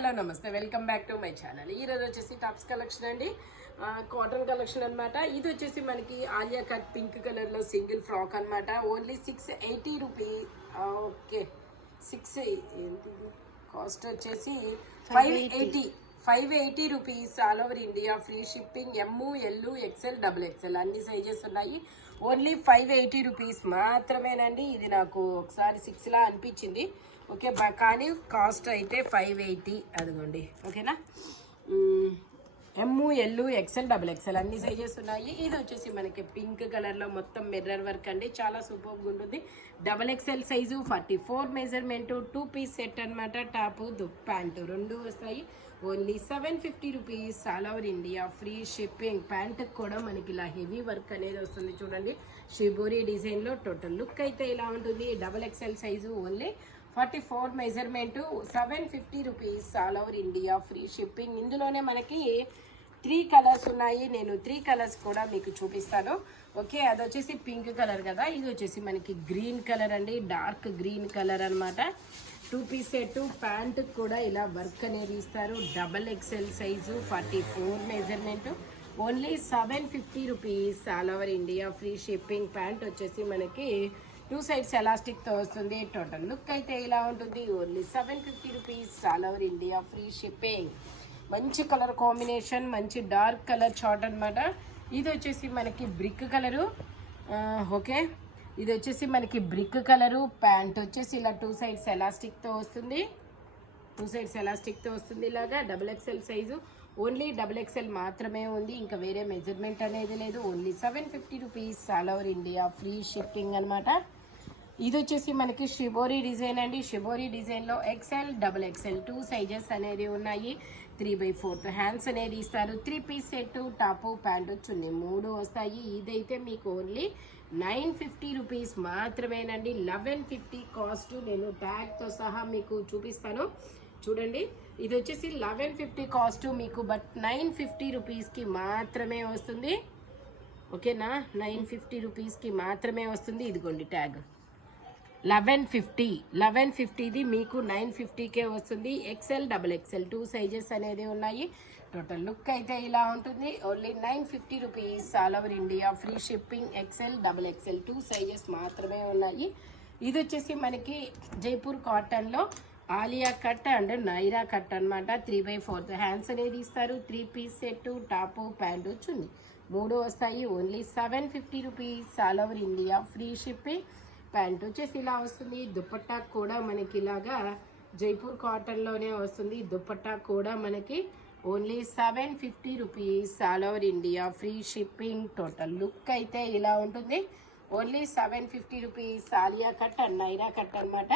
Hello నమస్తే, welcome back to my channel. ఈరోజు వచ్చేసి టాప్స్ కలెక్షన్ అండి, కాటన్ కలెక్షన్ అనమాట. ఇది వచ్చేసి మనకి ఆలియా కట్ పింక్ కలర్లో సింగిల్ ఫ్రాక్ అనమాట. Only 680 rupees. ఓకే, 6 ఏంటి కాస్ట్ వచ్చేసి 580 rupees. All over India free shipping. L XL double XL అన్ని సైజెస్ ఉన్నాయి. ఓన్లీ 580 రూపీస్ మాత్రమేనండి. ఇది నాకు ఒకసారి 6 లా అనిపించింది. ఓకే, కానీ కాస్ట్ అయితే 580. అదిగోండి, ఓకేనా. ఎల్ ఎక్సెల్ డబుల్ ఎక్సెల్ అన్ని సైజెస్ ఉన్నాయి. ఇది వచ్చేసి మనకి పింక్ కలర్లో మొత్తం మిర్రర్ వర్క్ అండి, చాలా సూపర్గా ఉంటుంది. Double XL size 44 measurement, 2 piece set అనమాట. టాపు ప్యాంటు రెండు వస్తాయి. Only 750 rupees. All over India free shipping. Pant కూడా మనకి ఇలా హెవీ వర్క్ అనేది వస్తుంది చూడండి, షిబోరి డిజైన్లో. టోటల్ లుక్ అయితే ఇలా ఉంటుంది. Double XL size only 44 measurement, 750 rupees. All over India free shipping. ఇందులోనే మనకి 3 కలర్స్ ఉన్నాయి. నేను 3 కలర్స్ కూడా మీకు చూపిస్తాను. ఓకే, అది వచ్చేసి పింక్ కలర్ కదా, ఇది వచ్చేసి మనకి గ్రీన్ కలర్ అండి, డార్క్ గ్రీన్ కలర్ అనమాట. 2 పీస్ సెట్. ప్యాంట్ కూడా ఇలా వర్క్ అనేది ఇస్తారు. Double XL size 44 measurement, only 750 rupees. All over India free shipping. Pant వచ్చేసి మనకి 2 సైడ్స్ ఎలాస్టిక్తో వస్తుంది. టోటల్ లుక్ అయితే ఇలా ఉంటుంది. Only 750 rupees. All over India free shipping. మంచి కలర్ కాంబినేషన్, మంచి డార్క్ కలర్ చార్ట్ అనమాట. ఇది వచ్చేసి మనకి బ్రిక్ కలరు. ఓకే, ఇది వచ్చేసి మనకి బ్రిక్ కలరు. ప్యాంట్ వచ్చేసి ఇలా 2 సైడ్స్ ఎలాస్టిక్తో వస్తుంది. 2 సైడ్స్ ఎలాస్టిక్తో వస్తుంది. ఇలాగా double XL size. Only double XL మాత్రమే ఉంది, ఇంకా వేరే మెజర్మెంట్ అనేది లేదు. Only 750 rupees. All over India free shipping అనమాట. ఇది వచ్చేసి మనకి షిబోరి డిజైన్ అండి. షిబోరి డిజైన్లో ఎక్సెల్ డబుల్ ఎక్సెల్ 2 సైజెస్ అనేది ఉన్నాయి. 3/4 హ్యాండ్స్ అనేది ఇస్తారు. 3 piece set. Top pant chunni 3 వస్తాయి. ఇదైతే మీకు ఓన్లీ 950 రూపీస్ మాత్రమేనండి. 1150 కాస్ట్. నేను ట్యాగ్తో సహా మీకు చూపిస్తాను చూడండి. ఇది వచ్చేసి 1150 కాస్ట్ మీకు, బట్ 950 రూపీస్కి మాత్రమే వస్తుంది. ఓకేనా, 950 రూపీస్కి మాత్రమే వస్తుంది. ఇదిగోండి ట్యాగ్ 1150ది మీకు 950కే వస్తుంది. ఎక్సెల్ డబుల్ ఎక్సెల్ 2 సైజెస్ అనేది ఉన్నాయి. టోటల్ లుక్ అయితే ఇలా ఉంటుంది. Only 950 rupees. All over India free shipping. XL double XL 2 sizes మాత్రమే ఉన్నాయి. ఇది వచ్చేసి మనకి జైపూర్ కాటన్లో Alia cut and Naira cut అనమాట. 3/4 హ్యాండ్స్ అనేది ఇస్తారు. 3 piece set. Top pant chunni 3 వస్తాయి. Only 750 rupees. All over India free shipping. Pant వచ్చేసి ఇలా వస్తుంది. దుపట్టా కూడా మనకి ఇలాగా జైపూర్ కాటన్లోనే వస్తుంది. దుపట్టా కూడా మనకి only 750 rupees. All over India free shipping. Total look అయితే ఇలా ఉంటుంది. Only 750 rupees. Alia cut and Naira cut అనమాట.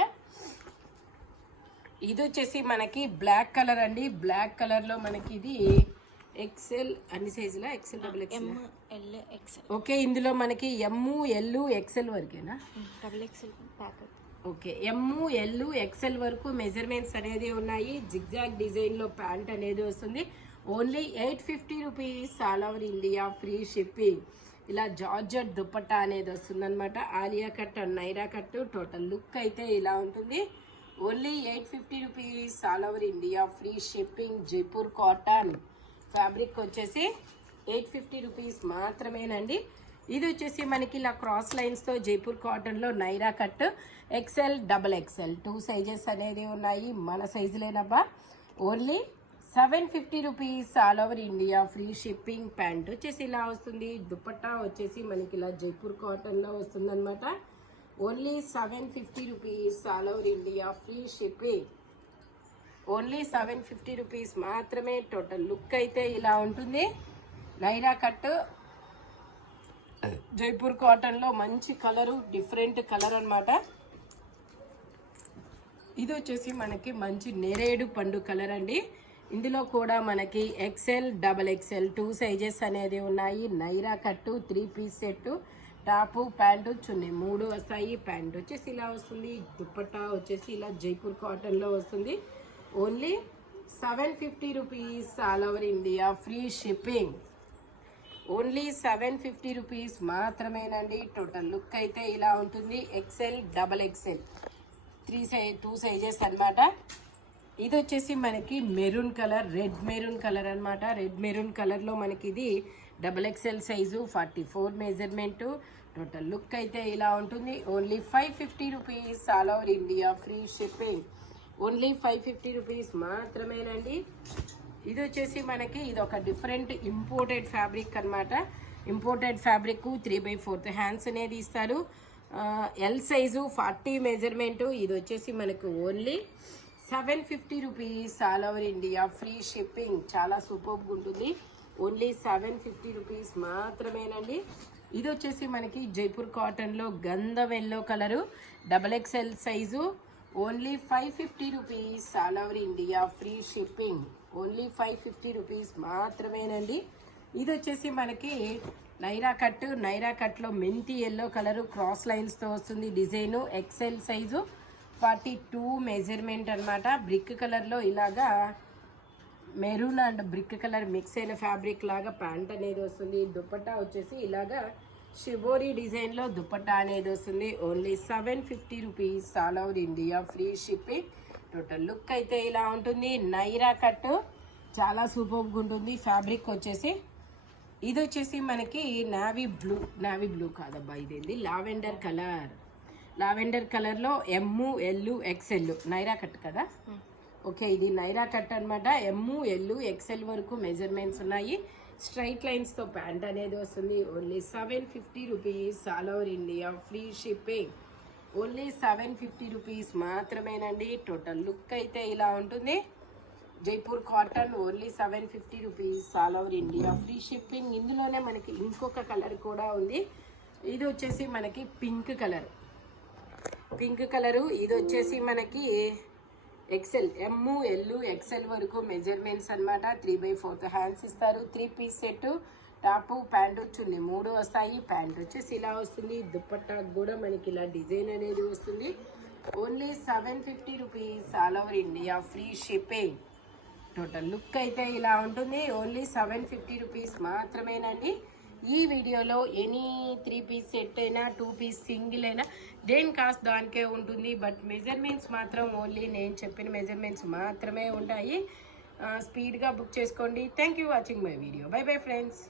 ఇది వచ్చేసి మనకి బ్లాక్ కలర్ అండి. బ్లాక్ కలర్లో మనకి ఇది ఎక్సెల్ అన్ని సైజులా, XL double XL XL. Okay, ఇందులో మనకి ఎల్ ఎక్సెల్ వరకేనా? Double XL packet. Okay, L XL వరకు మెజర్మెంట్స్ అనేది ఉన్నాయి. జిగ్జాగ్ డిజైన్లో ప్యాంట్ అనేది వస్తుంది. Only 850 rupees. All over India free shipping. ఇలా జార్జెట్ దుపట్టా అనేది వస్తుంది అనమాట. Alia cut and Naira cut. Total look అయితే ఇలా ఉంటుంది. Only 850 rupees. All over India free shipping. Jaipur cotton fabric వచ్చేసి 850 రూపీస్ మాత్రమేనండి. ఇది వచ్చేసి మనకి ఇలా క్రాస్ లైన్స్తో జైపూర్ కాటన్లో Naira cut. XL double XL 2 sizes అనేది ఉన్నాయి. మన సైజులేనబ్బా. Only 750 rupees. All over India free shipping. Pant వచ్చేసి ఇలా వస్తుంది. దుపట్టా వచ్చేసి మనకి ఇలా జైపూర్ కాటన్లో వస్తుంది అనమాట. Only 750 rupees. All over India free shipping. Only 750 rupees మాత్రమే. టోటల్ లుక్ అయితే ఇలా ఉంటుంది. నైరా కట్ జైపూర్ కాటన్లో మంచి కలరు, డిఫరెంట్ కలర్ అనమాట. ఇది వచ్చేసి మనకి మంచి నేరేడు పండు కలర్ అండి. ఇందులో కూడా మనకి ఎక్సెల్ డబల్ ఎక్సెల్ 2 సైజెస్ అనేది ఉన్నాయి. నైరా కట్టు 3 piece set. Top pant chunni 3 వస్తాయి. ప్యాంట్ వచ్చేసి ఇలా వస్తుంది. దుపట్టా వచ్చేసి ఇలా జైపూర్ కాటన్లో వస్తుంది. Only 750 rupees. All over India free shipping. Only 750 rupees మాత్రమేనండి. టోటల్ లుక్ అయితే ఇలా ఉంటుంది. ఎక్సెల్ డబల్ ఎక్సెల్ 2 సైజెస్ అనమాట. ఇది వచ్చేసి మనకి maroon colour, red maroon colour అనమాట. రెడ్ మెరూన్ కలర్లో మనకి ఇది XXL size, 44 measurement. Total look అయితే ఇలా ఉంటుంది. Only 550 rupees, all over India free shipping. Only 550 rupees మాత్రమేనండి. ఇది వచ్చేసి మనకి ఇది ఒక డిఫరెంట్ ఇంపోర్టెడ్ ఫ్యాబ్రిక్ అనమాట. ఇంపోర్టెడ్ ఫ్యాబ్రిక్ 3/4 హ్యాండ్స్ అనేది ఇస్తారు. L size, 40 measurement. ఇది వచ్చేసి మనకు only 750 rupees, all over India free shipping. చాలా సూపర్గా ఉంటుంది. ఓన్లీ 750 రూపీస్ మాత్రమేనండి. ఇది వచ్చేసి మనకి జైపూర్ కాటన్లో గంధం yellow colour, XXL size. Only 550 rupees, all over India free shipping. Only 550 rupees మాత్రమేనండి. ఇది వచ్చేసి మనకి నైరా కట్. నైరా కట్లో మెంతి ఎల్లో కలరు, క్రాస్ లైన్స్తో వస్తుంది డిజైను. XL సైజు, 42 మెజర్మెంట్ అనమాట. బ్రిక్ కలర్లో ఇలాగా maroon and brick colour mix అయిన ఫ్యాబ్రిక్ లాగా ప్యాంట్ అనేది వస్తుంది. దుపట్టా వచ్చేసి ఇలాగా షిబోరీ డిజైన్లో దుపట్టా అనేది వస్తుంది. Only 750 rupees, all over India free shipping. Total look అయితే ఇలా ఉంటుంది. నైరా కట్ చాలా సూపర్గా ఉంటుంది. ఫ్యాబ్రిక్ వచ్చేసి ఇది వచ్చేసి మనకి నావీ బ్లూ కాదబ్బా, ఇదేంది లావెండర్ కలర్. లావెండర్ కలర్లో ML XL నైరా కట్ కదా. ఓకే, ఇది నైరా కట్ అనమాట. ML XL వరకు మెజర్మెంట్స్ ఉన్నాయి. స్ట్రైట్ లైన్స్తో ప్యాంట్ అనేది వస్తుంది. Only 750 rupees, all over India free shipping. Only 750 rupees మాత్రమేనండి. టోటల్ లుక్ అయితే ఇలా ఉంటుంది. Jaipur cotton only 750 rupees, all over India free shipping. ఇందులోనే మనకి ఇంకొక కలర్ కూడా ఉంది. ఇది వచ్చేసి మనకి పింక్ కలర్. ఇది వచ్చేసి మనకి XL, ML XL వరకు మెజర్మెంట్స్ అనమాట. 3/4 హ్యాండ్స్ ఇస్తారు. 3 piece set, top pant chunni 3 వస్తాయి. ప్యాంట్ వచ్చేసి ఇలా వస్తుంది. దుపట్టాకు కూడా మనకి ఇలా డిజైన్ అనేది వస్తుంది. Only 750 rupees, all over India free shipping. Total look అయితే ఇలా ఉంటుంది. ఓన్లీ 750 రూపీస్ మాత్రమేనండి. ఈ వీడియోలో ఎనీ 3 పీస్ సెట్ అయినా 2 పీస్ సింగిల్ అయినా దేని కాస్ట్ దానికే ఉంటుంది. బట్ మెజర్మెంట్స్ మాత్రం ఓన్లీ నేను చెప్పిన మెజర్మెంట్స్ మాత్రమే ఉంటాయి. స్పీడ్గా బుక్ చేసుకోండి. Thank you watching my video. By bye friends.